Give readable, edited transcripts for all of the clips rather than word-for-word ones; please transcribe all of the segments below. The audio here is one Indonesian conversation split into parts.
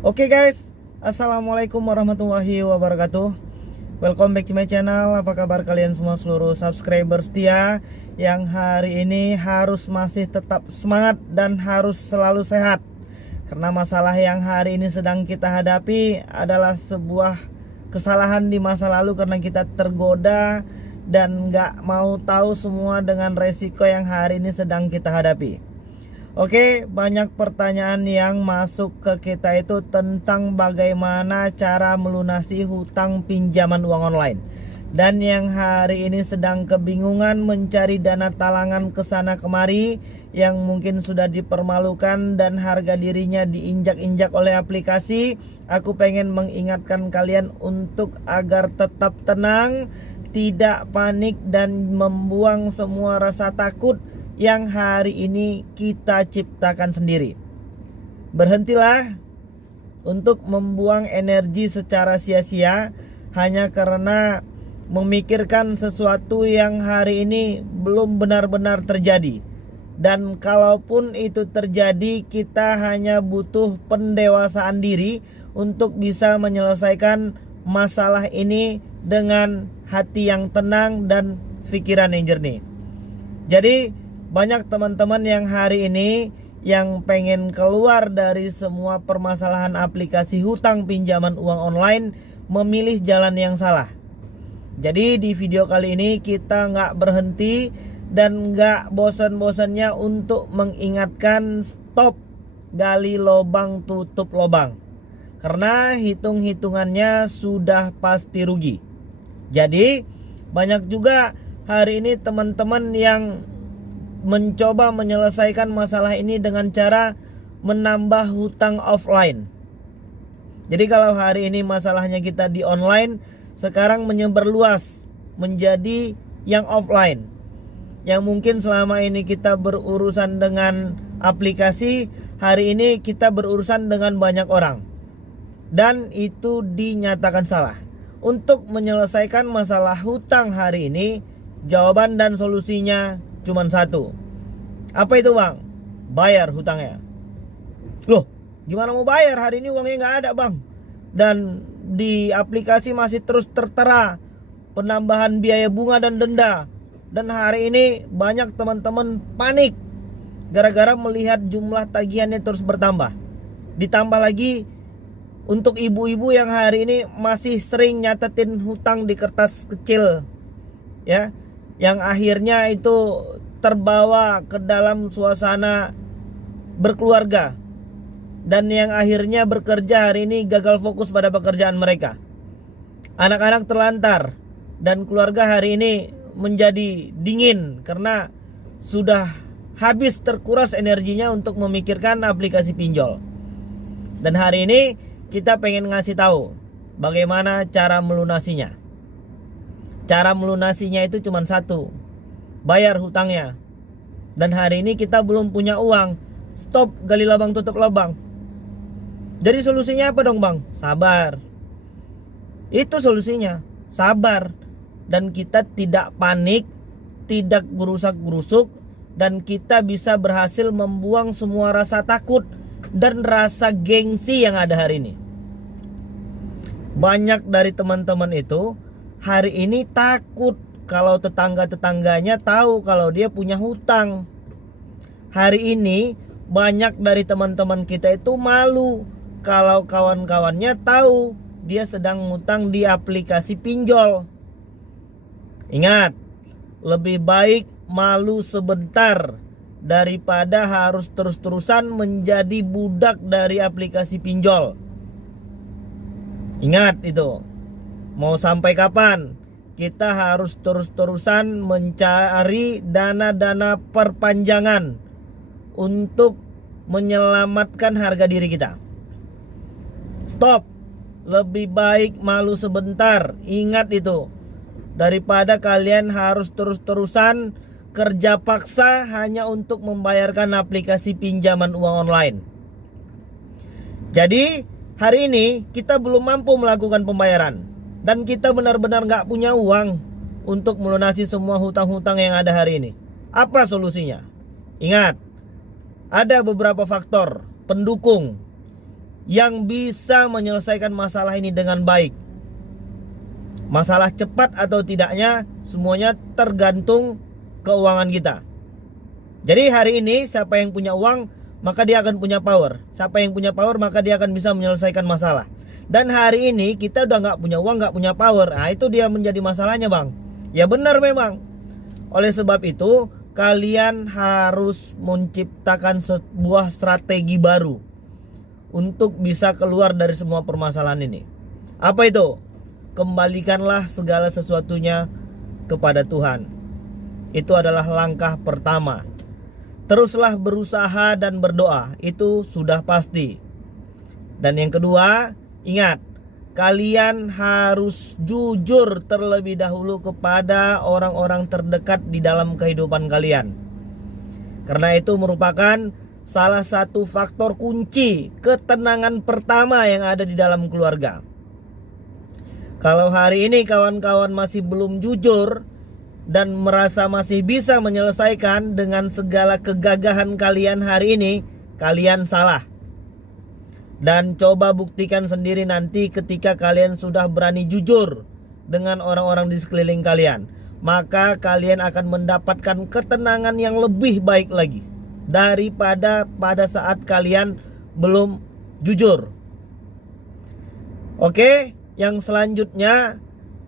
Oke guys, Assalamualaikum warahmatullahi wabarakatuh. Welcome back to my channel. Apa kabar kalian semua seluruh subscriber setia yang hari ini harus masih tetap semangat dan harus selalu sehat. Karena masalah yang hari ini sedang kita hadapi adalah sebuah kesalahan di masa lalu karena kita tergoda dan gak mau tahu semua dengan resiko yang hari ini sedang kita hadapi. Oke, banyak pertanyaan yang masuk ke kita itu tentang bagaimana cara melunasi hutang pinjaman uang online. Dan yang hari ini sedang kebingungan mencari dana talangan ke sana kemari, yang mungkin sudah dipermalukan dan harga dirinya diinjak-injak oleh aplikasi. Aku pengen mengingatkan kalian untuk agar tetap tenang, tidak panik dan membuang semua rasa takut yang hari ini kita ciptakan sendiri. Berhentilah untuk membuang energi secara sia-sia hanya karena memikirkan sesuatu yang hari ini belum benar-benar terjadi. Dan kalaupun itu terjadi, kita hanya butuh pendewasaan diri untuk bisa menyelesaikan masalah ini dengan hati yang tenang dan pikiran yang jernih. Jadi banyak teman-teman yang hari ini yang pengen keluar dari semua permasalahan aplikasi hutang pinjaman uang online memilih jalan yang salah. Jadi di video kali ini kita nggak berhenti dan nggak bosan-bosannya untuk mengingatkan stop gali lobang tutup lobang. Karena hitung-hitungannya sudah pasti rugi. Jadi banyak juga hari ini teman-teman yang mencoba menyelesaikan masalah ini dengan cara menambah hutang offline. Jadi kalau hari ini masalahnya kita di online, sekarang menyebar luas menjadi yang offline. Yang mungkin selama ini kita berurusan dengan aplikasi, hari ini kita berurusan dengan banyak orang. Dan itu dinyatakan salah. Untuk menyelesaikan masalah hutang hari ini, jawaban dan solusinya cuman satu. Apa itu bang? Bayar hutangnya. Loh, gimana mau bayar? Hari ini uangnya nggak ada bang. Dan di aplikasi masih terus tertera penambahan biaya bunga dan denda. Dan hari ini banyak teman-teman panik gara-gara melihat jumlah tagihannya terus bertambah. Ditambah lagi untuk ibu-ibu yang hari ini masih sering nyatetin hutang di kertas kecil, ya, yang akhirnya itu terbawa ke dalam suasana berkeluarga dan yang akhirnya bekerja hari ini gagal fokus pada pekerjaan mereka. Anak-anak terlantar dan keluarga hari ini menjadi dingin karena sudah habis terkuras energinya untuk memikirkan aplikasi pinjol. Dan hari ini kita pengen ngasih tahu bagaimana cara melunasinya. Cara melunasinya itu cuma satu, bayar hutangnya. Dan hari ini kita belum punya uang, stop gali lubang tutup lubang. Jadi solusinya apa dong bang? Sabar. Itu solusinya, sabar. Dan kita tidak panik, tidak gerusak-gerusuk, dan kita bisa berhasil membuang semua rasa takut dan rasa gengsi yang ada hari ini. Banyak dari teman-teman itu hari ini takut kalau tetangga-tetangganya tahu kalau dia punya hutang. Hari ini banyak dari teman-teman kita itu malu kalau kawan-kawannya tahu dia sedang ngutang di aplikasi pinjol. Ingat, lebih baik malu sebentar daripada harus terus-terusan menjadi budak dari aplikasi pinjol. Ingat itu. Mau sampai kapan? Kita harus terus-terusan mencari dana-dana perpanjangan untuk menyelamatkan harga diri kita. Stop. Lebih baik malu sebentar. Ingat itu. Daripada kalian harus terus-terusan kerja paksa hanya untuk membayarkan aplikasi pinjaman uang online. Jadi hari ini kita belum mampu melakukan pembayaran. Dan kita benar-benar gak punya uang untuk melunasi semua hutang-hutang yang ada hari ini. Apa solusinya? Ingat, ada beberapa faktor pendukung yang bisa menyelesaikan masalah ini dengan baik. Masalah cepat atau tidaknya semuanya tergantung keuangan kita. Jadi hari ini siapa yang punya uang maka dia akan punya power. Siapa yang punya power maka dia akan bisa menyelesaikan masalah. Dan hari ini kita udah gak punya uang, gak punya power. Nah itu dia menjadi masalahnya bang. Ya benar memang. Oleh sebab itu kalian harus menciptakan sebuah strategi baru untuk bisa keluar dari semua permasalahan ini. Apa itu? Kembalikanlah segala sesuatunya kepada Tuhan. Itu adalah langkah pertama. Teruslah berusaha dan berdoa. Itu sudah pasti. Dan yang kedua, ingat, kalian harus jujur terlebih dahulu kepada orang-orang terdekat di dalam kehidupan kalian. Karena itu merupakan salah satu faktor kunci ketenangan pertama yang ada di dalam keluarga. Kalau hari ini kawan-kawan masih belum jujur dan merasa masih bisa menyelesaikan dengan segala kegagahan kalian hari ini, kalian salah. Dan coba buktikan sendiri nanti ketika kalian sudah berani jujur dengan orang-orang di sekeliling kalian. Maka kalian akan mendapatkan ketenangan yang lebih baik lagi daripada pada saat kalian belum jujur. Oke, yang selanjutnya,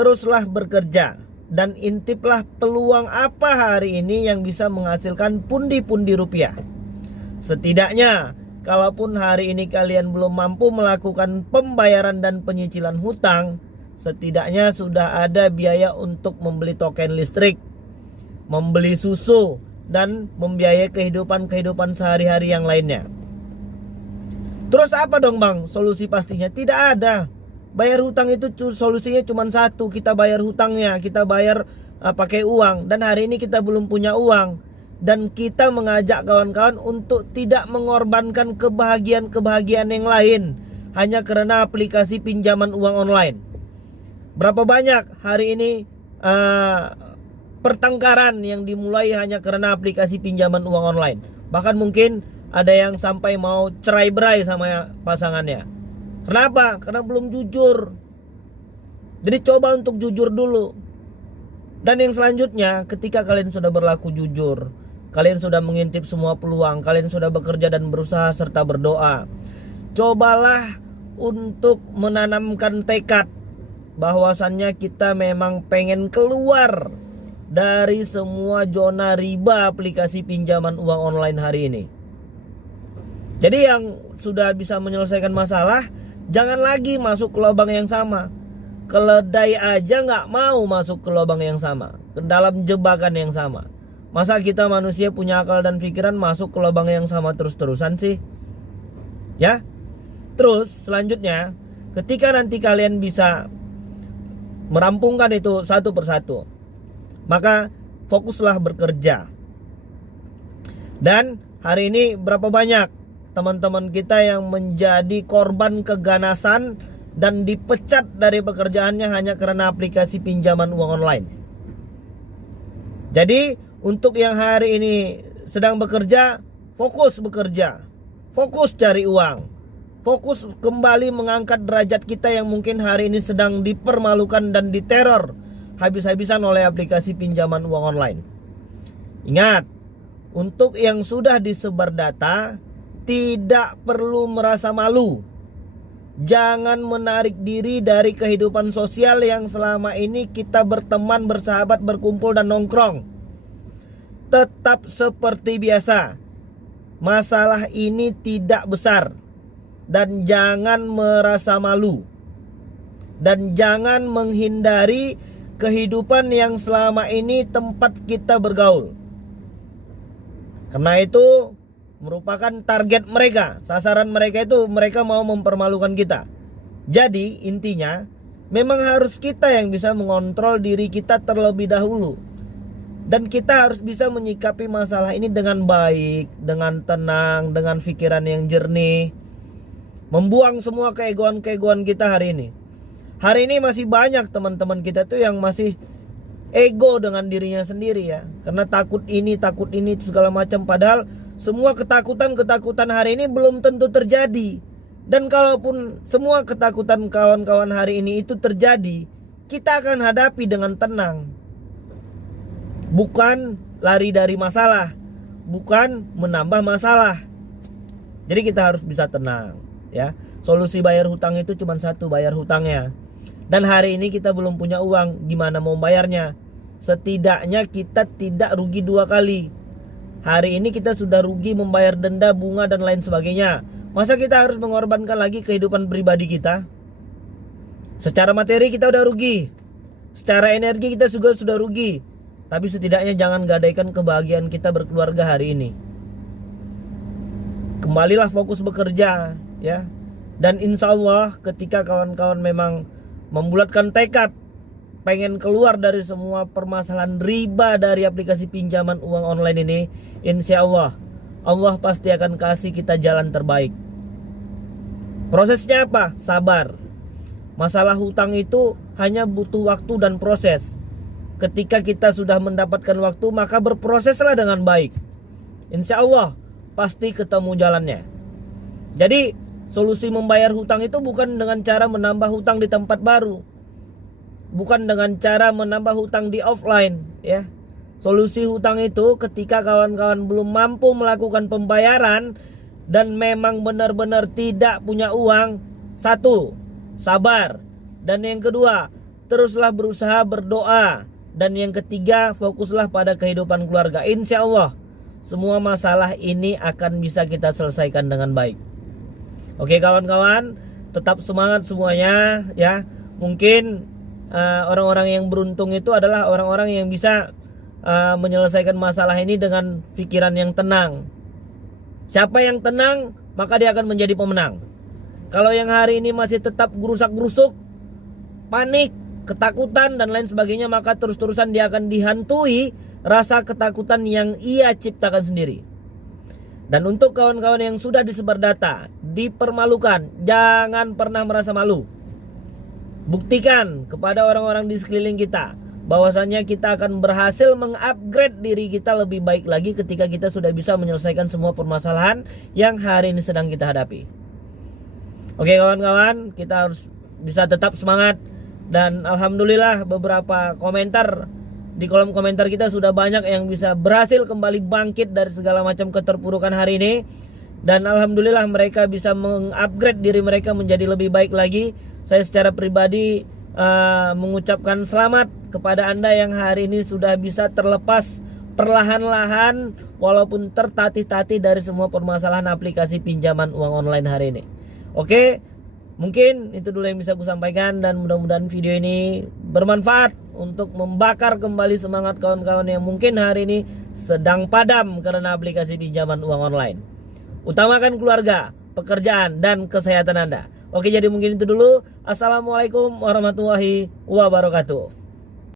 teruslah bekerja dan intiplah peluang apa hari ini yang bisa menghasilkan pundi-pundi rupiah. Setidaknya, kalaupun hari ini kalian belum mampu melakukan pembayaran dan penyicilan hutang, setidaknya sudah ada biaya untuk membeli token listrik, membeli susu, dan membiayai kehidupan sehari-hari yang lainnya. Terus apa dong bang? Solusi pastinya tidak ada. Bayar hutang itu solusinya cuma satu. Kita bayar hutangnya, kita bayar pakai uang. Dan hari ini kita belum punya uang. Dan kita mengajak kawan-kawan untuk tidak mengorbankan kebahagiaan yang lain hanya karena aplikasi pinjaman uang online. Berapa banyak hari ini pertengkaran yang dimulai hanya karena aplikasi pinjaman uang online. Bahkan mungkin ada yang sampai mau cerai-berai sama pasangannya. Kenapa? Karena belum jujur. Jadi coba untuk jujur dulu. Dan yang selanjutnya, ketika kalian sudah berlaku jujur, kalian sudah mengintip semua peluang, kalian sudah bekerja dan berusaha serta berdoa, cobalah untuk menanamkan tekad bahwasannya kita memang pengen keluar dari semua zona riba aplikasi pinjaman uang online hari ini. Jadi yang sudah bisa menyelesaikan masalah, jangan lagi masuk ke lubang yang sama. Keledai aja gak mau masuk ke lubang yang sama, ke dalam jebakan yang sama. Masa kita manusia punya akal dan pikiran masuk ke lubang yang sama terus-terusan sih? Ya. Terus selanjutnya, ketika nanti kalian bisa merampungkan itu satu persatu, maka fokuslah bekerja. Dan hari ini berapa banyak teman-teman kita yang menjadi korban keganasan dan dipecat dari pekerjaannya hanya karena aplikasi pinjaman uang online. Jadi untuk yang hari ini sedang bekerja, fokus bekerja, fokus cari uang, fokus kembali mengangkat derajat kita yang mungkin hari ini sedang dipermalukan dan diteror habis-habisan oleh aplikasi pinjaman uang online. Ingat, untuk yang sudah disebar data, tidak perlu merasa malu. Jangan menarik diri dari kehidupan sosial yang selama ini kita berteman, bersahabat, berkumpul dan nongkrong. Tetap seperti biasa. Masalah ini tidak besar. Dan jangan merasa malu. Dan jangan menghindari kehidupan yang selama ini tempat kita bergaul. Karena itu merupakan target mereka, sasaran mereka itu mereka mau mempermalukan kita. Jadi intinya memang harus kita yang bisa mengontrol diri kita terlebih dahulu. Dan kita harus bisa menyikapi masalah ini dengan baik, dengan tenang, dengan pikiran yang jernih. Membuang semua keegoan-keegoan kita hari ini. Hari ini masih banyak teman-teman kita tuh yang masih ego dengan dirinya sendiri ya. Karena takut ini segala macam. Padahal semua ketakutan hari ini belum tentu terjadi. Dan kalaupun semua ketakutan kawan-kawan hari ini itu terjadi, kita akan hadapi dengan tenang. Bukan lari dari masalah, bukan menambah masalah. Jadi kita harus bisa tenang, ya. Solusi bayar hutang itu cuma satu, bayar hutangnya. Dan hari ini kita belum punya uang, gimana mau bayarnya? Setidaknya kita tidak rugi dua kali. Hari ini kita sudah rugi membayar denda, bunga dan lain sebagainya. Masa kita harus mengorbankan lagi kehidupan pribadi kita? Secara materi kita udah rugi, secara energi kita juga sudah rugi. Tapi setidaknya jangan gadaikan kebahagiaan kita berkeluarga hari ini. Kembalilah fokus bekerja, ya. Dan insya Allah ketika kawan-kawan memang membulatkan tekad pengen keluar dari semua permasalahan riba dari aplikasi pinjaman uang online ini, insya Allah Allah pasti akan kasih kita jalan terbaik. Prosesnya apa? Sabar. Masalah hutang itu hanya butuh waktu dan proses. Ketika kita sudah mendapatkan waktu, maka berproseslah dengan baik. Insya Allah pasti ketemu jalannya. Jadi solusi membayar hutang itu bukan dengan cara menambah hutang di tempat baru, bukan dengan cara menambah hutang di offline, ya. Solusi hutang itu ketika kawan-kawan belum mampu melakukan pembayaran dan memang benar-benar tidak punya uang. Satu, sabar. Dan yang kedua, teruslah berusaha berdoa. Dan yang ketiga, fokuslah pada kehidupan keluarga. Insya Allah semua masalah ini akan bisa kita selesaikan dengan baik. Oke kawan-kawan, tetap semangat semuanya, ya. Mungkin orang-orang yang beruntung itu adalah orang-orang yang bisa menyelesaikan masalah ini dengan pikiran yang tenang. Siapa yang tenang, maka dia akan menjadi pemenang. Kalau yang hari ini masih tetap gerusak-gerusuk, panik, ketakutan dan lain sebagainya, maka terus-terusan dia akan dihantui rasa ketakutan yang ia ciptakan sendiri. Dan untuk kawan-kawan yang sudah disebar data, dipermalukan, jangan pernah merasa malu. Buktikan kepada orang-orang di sekeliling kita bahwasannya kita akan berhasil mengupgrade diri kita lebih baik lagi ketika kita sudah bisa menyelesaikan semua permasalahan yang hari ini sedang kita hadapi. Oke kawan-kawan, kita harus bisa tetap semangat. Dan alhamdulillah beberapa komentar di kolom komentar kita sudah banyak yang bisa berhasil kembali bangkit dari segala macam keterpurukan hari ini. Dan alhamdulillah mereka bisa mengupgrade diri mereka menjadi lebih baik lagi. Saya secara pribadi mengucapkan selamat kepada Anda yang hari ini sudah bisa terlepas perlahan-lahan walaupun tertatih-tatih dari semua permasalahan aplikasi pinjaman uang online hari ini. Oke, mungkin itu dulu yang bisa aku sampaikan dan mudah-mudahan video ini bermanfaat untuk membakar kembali semangat kawan-kawan yang mungkin hari ini sedang padam karena aplikasi pinjaman uang online. Utamakan keluarga, pekerjaan, dan kesehatan Anda. Oke, jadi mungkin itu dulu. Assalamualaikum warahmatullahi wabarakatuh.